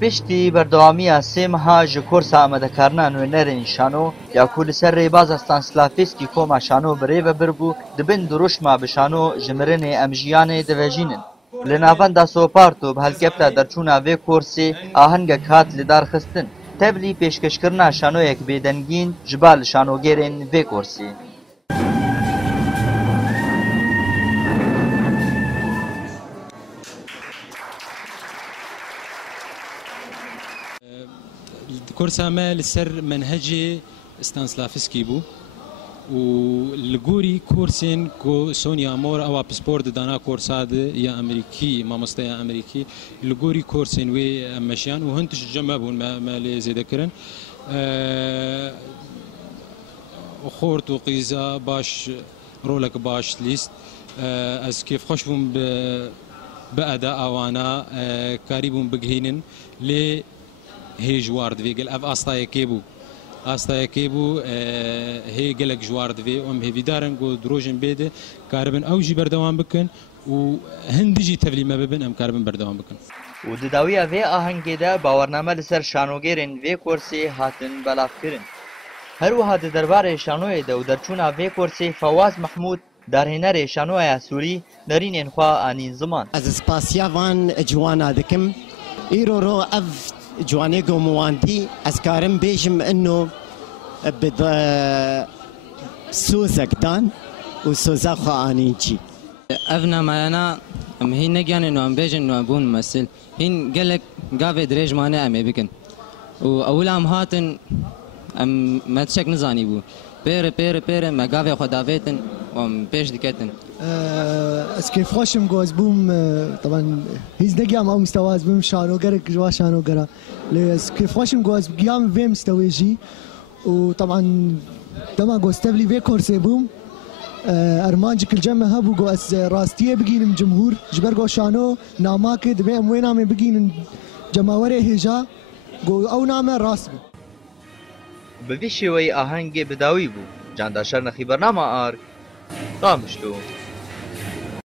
پشتی بەردەوامیە سێ مەها ji کۆرسا ئامادەکارنا نوێنەرên şano ya ku li ser rêbaza Stanislavskî koma şano bi rê ve birbû dibin diruşma bi şano ji mirinê em jiyanê divejînin. Li navenda Soparto bi helkefta derçûna vê korsê ahengek hat li darxistin. Tevlî pêşkêşkirina şanoyek bêdengîn ji ba li şanogêrên vê korsê. كورسا ما لسر منهجي ستانسلافسكي بو والجوري كورسين كو سونيا مور او بسبورت دانا كورساد يا امريكي ما مستيا امريكي الجوري كورسين وي مشيان وهنتش جمابون ما لي زي ذكرن خورت وقيزا باش رولك باش ليست از كيف خشبون بأداء وانا كاريبون بجهينن لي هي جوارد في قال اف استاي كيبو هي قالك جوارد في ام هي فيدارن جو دروجن بيده كاربن اوجي بردوام بكن وهندجي تفلي ما ببن ام كاربن بردوام بكن ودداویە vê ahengêde bawernameya li ser şanogêrên vê korsê hatin belavkirin. Her wiha di derbarê şanoyê de û derçûna vê korsê Fewaz Mehmûd darhênerê şanoya Sûrî nerînên xwe anîn ziman. Ez spasiya van ciwana dikim. Îro ro ev جواني قومواندي أسكارم بيجم إنه سوزك دان وسوزا خانينشي. أفنا معنا هي نجان إنه أم بيجن إنه أبون ممثل هين قالك قافي دريج معنا أمي بكن وأول أم هاتن أم ما تشك نزاني بو بير ما قافي خدافتن وأم بيش دكتن. اسكي خوشم جوز بوم طبعا هيز نجيام او مستواز بوم شانو قرق جوا شانو قرا اسكي خوشم جوز قيام في مستويجي وطبعا تما جوز تبلي في كورسي بوم ارمانجك الجمع هبو جوز راستيه بقين جمهور جبر جو شانو ناماكد بهم وين عم بقين جماوري هجا جو او نامه راس بفي شوي آهنگ بداوی بو جانداشر نخی برنامه آر قامشلو